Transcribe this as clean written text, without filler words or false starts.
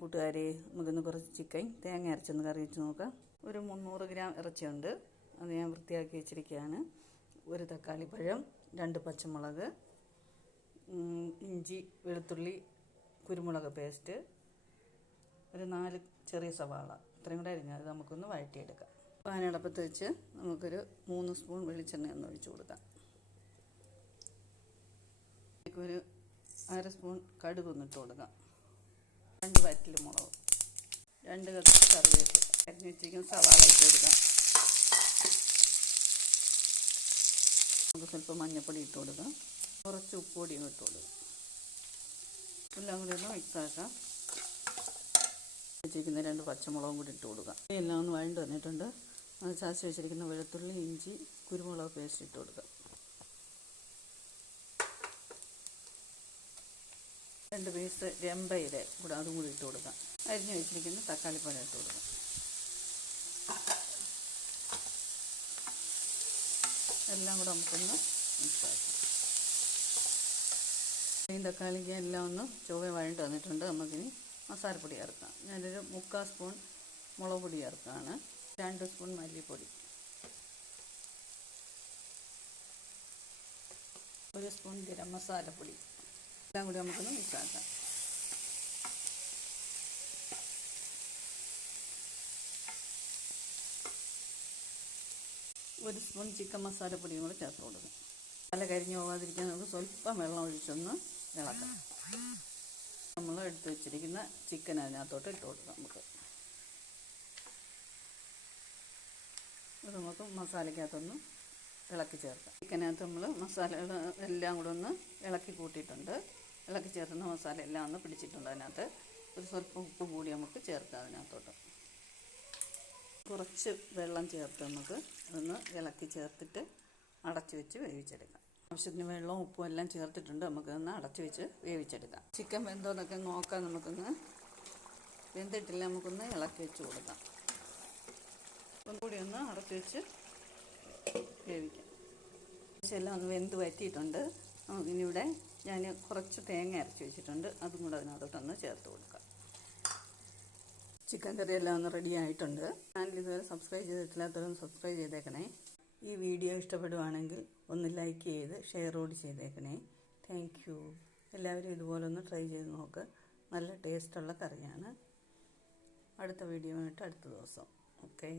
കൂട്ടുകാരെ, നമുക്കിന്ന് കുറച്ച് ചിക്കൻ തേങ്ങ അരച്ചൊന്ന് കറി വെച്ച് നോക്കാം. ഒരു 300 ഗ്രാം ഇറച്ചിയുണ്ട്. അത് ഞാൻ വൃത്തിയാക്കി വെച്ചിരിക്കുകയാണ്. ഒരു തക്കാളി പഴം, 2 പച്ചമുളക്, ഇഞ്ചി, വെളുത്തുള്ളി, കുരുമുളക് പേസ്റ്റ്, ഒരു 4 ചെറിയ സവാള, ഇത്രയും കൂടെ അരിഞ്ഞത് നമുക്കൊന്ന് വഴറ്റിയെടുക്കാം. പാനടപ്പത്ത് വെച്ച് നമുക്കൊരു 3 സ്പൂൺ വെളിച്ചെണ്ണ ഒന്ന് ഒഴിച്ചു കൊടുക്കാം. ഒരു 1/2 സ്പൂൺ കടുക് ഒന്നിട്ട് കൊടുക്കാം. 2 വറ്റൽ മുളക്, 2 കപ്പ് കറിവേപ്പില, അരിഞ്ഞ് വെച്ചിരിക്കുന്ന സവാള ഇട്ട് കൊടുക്കാം. നമുക്ക് സ്വല്പം മഞ്ഞൾപ്പൊടി ഇട്ട് കൊടുക്കാം. കുറച്ച് ഉപ്പുപൊടിയും ഇട്ട് കൊടുക്കാം. എല്ലാം കൂടി ഒന്ന് മിക്സാക്കാം. വെച്ചിരിക്കുന്ന 2 പച്ചമുളകും കൂടി ഇട്ട് കൊടുക്കാം. എല്ലാം ഒന്ന് വഴണ്ട് വന്നിട്ടുണ്ട്. അത് ചതച്ച് വെച്ചിരിക്കുന്ന വെളുത്തുള്ളി, ഇഞ്ചി, കുരുമുളക് പേസ്റ്റ് ഇട്ട് കൊടുക്കാം. 2 പീസ് രമ്പയില കൂടെ അതും കൂടി ഇട്ട് കൊടുക്കാം. അരിഞ്ഞ് വെച്ചിരിക്കുന്ന തക്കാളിപ്പഴം ഇട്ട് കൊടുക്കാം. എല്ലാം കൂടെ നമുക്കൊന്ന് മിക്സാക്കാം. ഈ തക്കാളിക്ക് എല്ലാം ഒന്ന് ചുവ വഴണ്ട് വന്നിട്ടുണ്ട്. നമുക്കിനി മസാലപ്പൊടി ചേർക്കാം. ഞാനൊരു 3/4 സ്പൂൺ മുളക് പൊടി ചേർക്കുകയാണ്. 2 സ്പൂൺ മല്ലിപ്പൊടി, 1 സ്പൂൺ ഗരം മസാലപ്പൊടി, എല്ലാം കൂടി നമുക്കൊന്ന് മിക്സാക്കാം. ഒരു സ്പൂൺ ചിക്കൻ മസാലപ്പൊടിയും കൂടെ ചേർത്ത് കൊടുക്കും. തല കരിഞ്ഞു പോകാതിരിക്കാൻ നമുക്ക് സ്വല്പം വെള്ളം ഒഴിച്ചൊന്ന് ഇളക്കാം. നമ്മൾ എടുത്ത് വെച്ചിരിക്കുന്ന ചിക്കൻ അതിനകത്തോട്ട് ഇട്ട് കൊടുക്കാം. നമുക്ക് മസാലയ്ക്കകത്തൊന്ന് ഇളക്കി ചേർക്കാം. ചിക്കനകത്ത് നമ്മൾ മസാലകൾ എല്ലാം കൂടെ ഒന്ന് ഇളക്കി കൂട്ടിയിട്ടുണ്ട്. ഇളക്കി ചേർക്കുന്ന മസാല എല്ലാം ഒന്ന് പിടിച്ചിട്ടുണ്ട്. അതിനകത്ത് ഒരു സ്വല്പം ഉപ്പ് കൂടി നമുക്ക് ചേർക്കാം. അതിനകത്തോട്ട് കുറച്ച് വെള്ളം ചേർത്ത് നമുക്ക് ഒന്ന് ഇളക്കി ചേർത്തിട്ട് അടച്ചു വെച്ച് വേവിച്ചെടുക്കാം. ആവശ്യത്തിന് വെള്ളവും ഉപ്പും എല്ലാം ചേർത്തിട്ടുണ്ട്. നമുക്കൊന്ന് അടച്ചു വെച്ച് വേവിച്ചെടുക്കാം. ചിക്കൻ വെന്തോന്നൊക്കെ നോക്കാം. നമുക്കൊന്ന് വെന്തിട്ടില്ല, നമുക്കൊന്ന് ഇളക്കി വെച്ച് കൊടുക്കാം. ഒന്നുകൂടി ഒന്ന് അടച്ചു വെച്ച് വേവിക്കാം. എല്ലാം ഒന്ന് വെന്ത് വറ്റിയിട്ടുണ്ട്. ഇനിയിവിടെ ഞാൻ കുറച്ച് തേങ്ങ അരച്ച് വെച്ചിട്ടുണ്ട്. അതും കൂടെ അതിനകത്തോട്ടൊന്ന് ചേർത്ത് കൊടുക്കാം. ചിക്കൻ കറി എല്ലാം ഒന്ന് റെഡി ആയിട്ടുണ്ട്. ചാനൽ ഇതുവരെ സബ്സ്ക്രൈബ് ചെയ്തിട്ടില്ലാത്തവരൊന്ന് സബ്സ്ക്രൈബ് ചെയ്തേക്കണേ. ഈ വീഡിയോ ഇഷ്ടപ്പെടുവാണെങ്കിൽ ഒന്ന് ലൈക്ക് ചെയ്ത് ഷെയർ കൂടി ചെയ്തേക്കണേ. Thank you. എല്ലാവരും ഇതുപോലെ ഒന്ന് ട്രൈ ചെയ്ത് നോക്ക്. നല്ല ടേസ്റ്റുള്ള കറിയാണ്. അടുത്ത വീഡിയോ ആയിട്ട് അടുത്ത ദിവസം. ഓക്കെ.